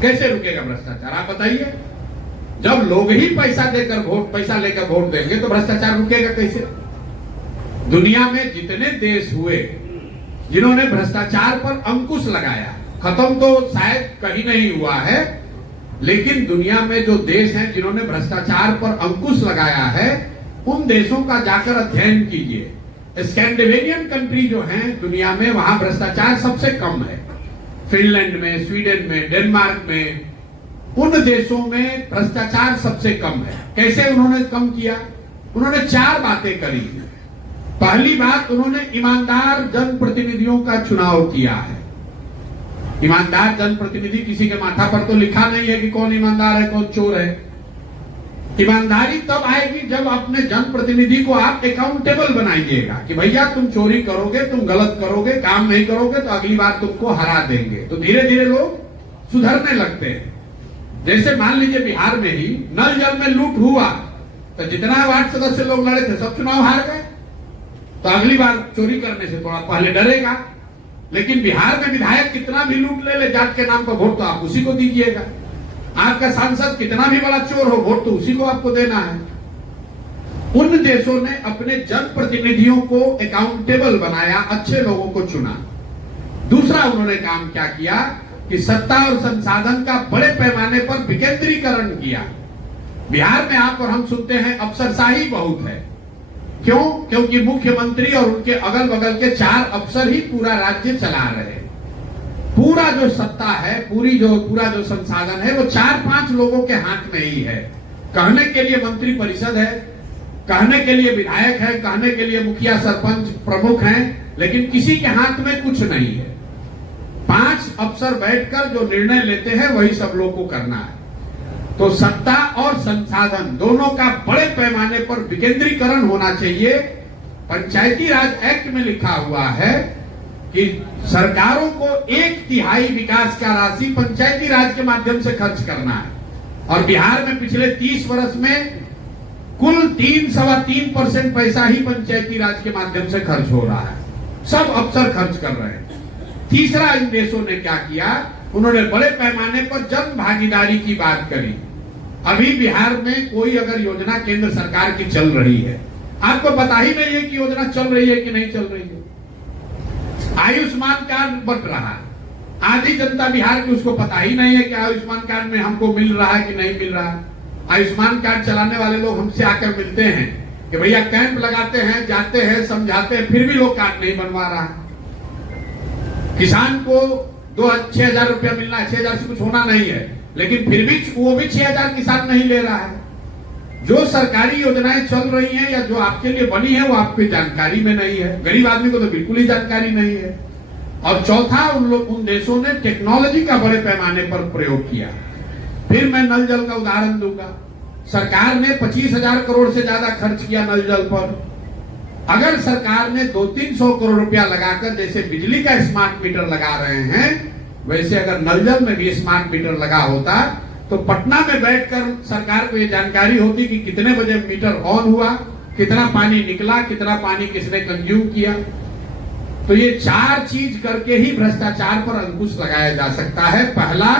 कैसे रुकेगा भ्रष्टाचार? आप बताइए। जब लोग ही पैसा लेकर वोट देंगे तो भ्रष्टाचार रुकेगा कैसे? दुनिया में जितने देश हुए जिन्होंने भ्रष्टाचार पर अंकुश लगाया, खत्म तो शायद कहीं नहीं हुआ है, लेकिन दुनिया में जो देश हैं जिन्होंने भ्रष्टाचार पर अंकुश लगाया है, उन देशों का जाकर अध्ययन कीजिए। स्कैंडिनेवियन कंट्री जो हैं दुनिया में, वहां भ्रष्टाचार सबसे कम है। फिनलैंड में, स्वीडन में, डेनमार्क में, उन देशों में भ्रष्टाचार सबसे कम है। कैसे उन्होंने कम किया? उन्होंने 4 बातें करी। पहली बात, उन्होंने ईमानदार जनप्रतिनिधियों का चुनाव किया है। ईमानदार जनप्रतिनिधि, किसी के माथा पर तो लिखा नहीं है कि कौन ईमानदार है कौन चोर है। ईमानदारी तब आएगी जब अपने जनप्रतिनिधि को आप अकाउंटेबल बनाइएगा कि भैया तुम चोरी करोगे, तुम गलत करोगे, काम नहीं करोगे तो अगली बार तुमको हरा देंगे। तो धीरे धीरे लोग सुधरने लगते हैं। जैसे मान लीजिए बिहार में ही नल जल में लूट हुआ तो जितना वार्ड सदस्य लोग लड़े थे सब चुनाव हार गए, तो अगली बार चोरी करने से थोड़ा पहले डरेगा। लेकिन बिहार में विधायक कितना भी लूट ले जात के नाम पर, वोट तो आप उसी को दीजिएगा। आपका सांसद कितना भी बड़ा चोर हो, वोट तो उसी को आपको देना है। उन देशों ने अपने जनप्रतिनिधियों को अकाउंटेबल बनाया, अच्छे लोगों को चुना। दूसरा उन्होंने काम क्या किया कि सत्ता और संसाधन का बड़े पैमाने पर विकेंद्रीकरण किया। बिहार में आप और हम सुनते हैं अफसरशाही बहुत है। क्यों? क्योंकि मुख्यमंत्री और उनके अगल बगल के 4 अफसर ही पूरा राज्य चला रहे हैं। पूरा जो सत्ता है, पूरा जो संसाधन है वो 4-5 लोगों के हाथ में ही है। कहने के लिए मंत्री परिषद है, कहने के लिए विधायक है, कहने के लिए मुखिया सरपंच प्रमुख हैं, लेकिन किसी के हाथ में कुछ नहीं है। 5 अफसर बैठकर जो निर्णय लेते हैं वही सब लोग को करना है। तो सत्ता और संसाधन दोनों का बड़े पैमाने पर विकेंद्रीकरण होना चाहिए। पंचायती राज एक्ट में लिखा हुआ है कि सरकारों को 1/3 विकास का राशि पंचायती राज के माध्यम से खर्च करना है। और बिहार में पिछले 30 वर्ष में कुल 3-3.25% पैसा ही पंचायती राज के माध्यम से खर्च हो रहा है। सब अफसर खर्च कर रहे हैं। तीसरा, इन देशों ने क्या किया, उन्होंने बड़े पैमाने पर जन भागीदारी की बात करी। अभी बिहार में कोई अगर योजना केंद्र सरकार की चल रही है, आपको पता ही नहीं है कि योजना चल रही है कि नहीं चल रही है। आयुष्मान कार्ड बट रहा है, आधी जनता बिहार की उसको पता ही नहीं है कि आयुष्मान कार्ड में हमको मिल रहा है कि नहीं मिल रहा है। आयुष्मान कार्ड चलाने वाले लोग हमसे आकर मिलते हैं कि भैया कैंप लगाते हैं, जाते हैं, समझाते हैं, फिर भी लोग कार्ड नहीं बनवा रहा है। किसान को 6,000 रुपया मिलना है, 6,000 से कुछ होना नहीं है, लेकिन फिर भी वो भी 6,000 किसान नहीं ले रहा है। जो सरकारी योजनाएं चल रही हैं या जो आपके लिए बनी है वो आपकी जानकारी में नहीं है। गरीब आदमी को तो बिल्कुल ही जानकारी नहीं है। और चौथा, उन देशों ने टेक्नोलॉजी का बड़े पैमाने पर प्रयोग किया। फिर मैं नल जल का उदाहरण दूंगा। सरकार ने 25,000 करोड़ से ज्यादा खर्च किया नल जल पर। अगर सरकार ने 200-300 करोड़ रुपया लगाकर, जैसे बिजली का स्मार्ट मीटर लगा रहे हैं, वैसे अगर नल जल में भी स्मार्ट मीटर लगा होता तो पटना में बैठकर सरकार को यह जानकारी होती कि कितने बजे मीटर ऑन हुआ, कितना पानी निकला, कितना पानी किसने कंज्यूम किया। तो ये 4 चीज करके ही भ्रष्टाचार पर अंकुश लगाया जा सकता है। पहला,